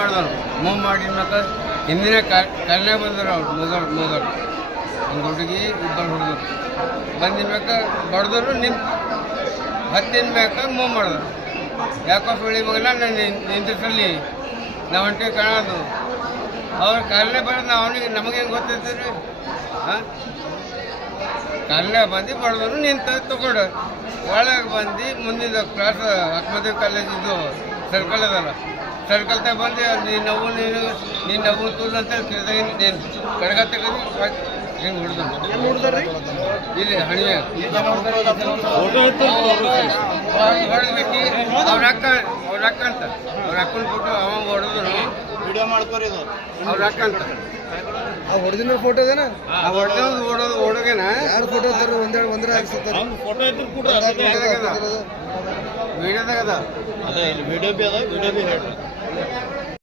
ಮಾಡಿದನು ಮೂವ್ ಮಾಡಿದ್ಮ್ಯಾಕ ಹಿಂದಿನ ಕಲ್ಲೆ ಬಂದರು ಅವ್ರು, ಮೊದಲು ಮೊದಲು. ಒಂದು ಹುಡುಗಿ, ಇಬ್ಬರು ಹುಡುಗರು. ಬಂದಿನ್ಮ್ಯಾಕ ಬಡ್ದರು ನಿಂತು ಹತ್ತಿನ ಮ್ಯಾಕ ಮೂವ್ ಮಾಡಿದ್ರು ಯಾಕೋ ಸುಳಿ ಮಗನ ನಾನು ನಿಂತಿಸಲಿ ನಾವು ಹೊಂಟಿ ಕಾಣೋದು. ಅವ್ರ ಕಲ್ಲೇ ಬರೋದು ಅವನಿಗೆ, ನಮಗೆ ಹೆಂಗೆ ರೀ ಹಾಂ? ಕಾಲೇ ಬಂದು ಬಡ್ದರು ನಿಂತು ತಗೊಂಡು. ಒಳಗೆ ಬಂದು ಮುಂದಿನ ಕ್ಲಾಸ್ ಅಕ್ಮದೇವ್ ಕಾಲೇಜ್ ಸರ್ಕಲ್ ಅದಲ್ಲ ಸರ್ಕಲ್ ತಗ ಬಂದು ನೀನು ನಾವು ನೀನು ನೀನು ನಾವು ತುಲ್ ಅಂತ ಕೇಳಿದಾಗ ನೀನು ಕಡಗ ತೆಗೆದು ಹಿಂಗೆ ಹೊಡೆದು ಇಲ್ಲಿ ಹಣಿಯ ಹೊಡೆದಕ್ಕೆ ಅವ್ರ ಅಕ್ಕ ಅವ್ರ ಅಕ್ಕ ಅಂತ. ಅವ್ರ ಅಕ್ಕನ ಫೋಟೋ ಅವ ಹೊಡೆದ್ರು. ವಿಡಿಯೋ ಮಾಡ್ಕೋರಿ ಅವ್ರ ಅಕ್ಕ ಅಂತ. ಆ ಒರಿಜಿನಲ್ ಫೋಟೋ ಇದೇನ ಆ ಹೊಡೆದವ್ರು ಓಡೋದು ಓಡೋಗೇನ? ಯಾರು ಫೋಟೋ ತರ ಒಂದೆರಡು ಒಂದರ ಹಾಕ್ಸಿರ್ತಾರೆ ಅವ್ನು ಫೋಟೋ ಇದ್ರು ಕೂಡ ವಿಡಿಯೋದಾಗ ಅದ ಅದೇ ಇಲ್ಲಿ ವಿಡಿಯೋ ಬಿ ಅದ ವಿಡಿಯೋ ಬಿ ಹೇಳ್ರಿ.